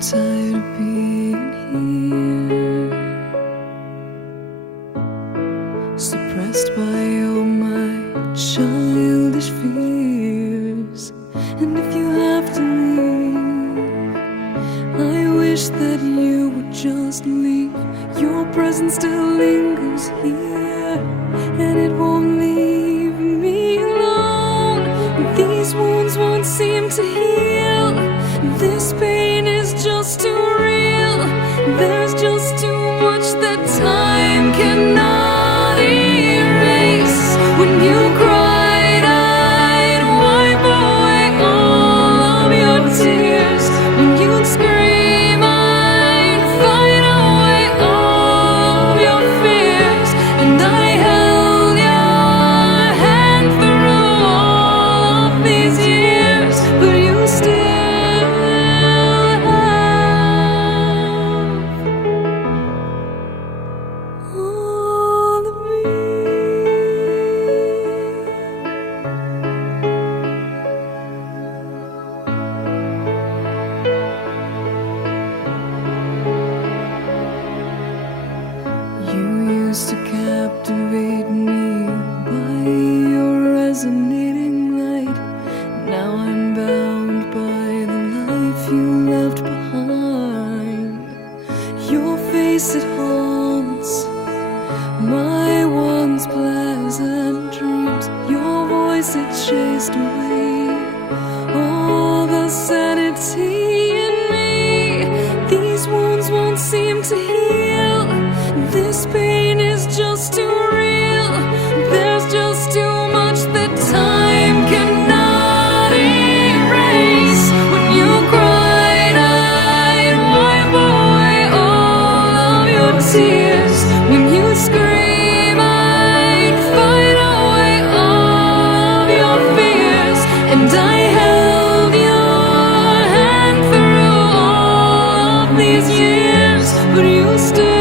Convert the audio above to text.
tired of being here, suppressed by all my childish fears. And if you have to leave, I wish that you would just leave. Your presence still lingers here, and it won't leave me alone. These wounds won't seem to heal. This pain is just too real. There's just too much that time cannot erase. When you cried, I'd wipe away all of your tears. When you'd scream, I'd fight away all of your fears. And I held your hand through all of these years, but you still all of me. You used to captivate me by your resonating light. Now I'm bound by the life you left behind. Your face, it haunts my once pleasant dreams. Your voice, it chased away all the sanity in me. These wounds won't seem to heal. This pain is just too real. There's just too much that time cannot erase. When you cried, I'd wipe away all of your tears. When you scream, I'd fight away all of your fears. And I held your hand through all of these years, but you still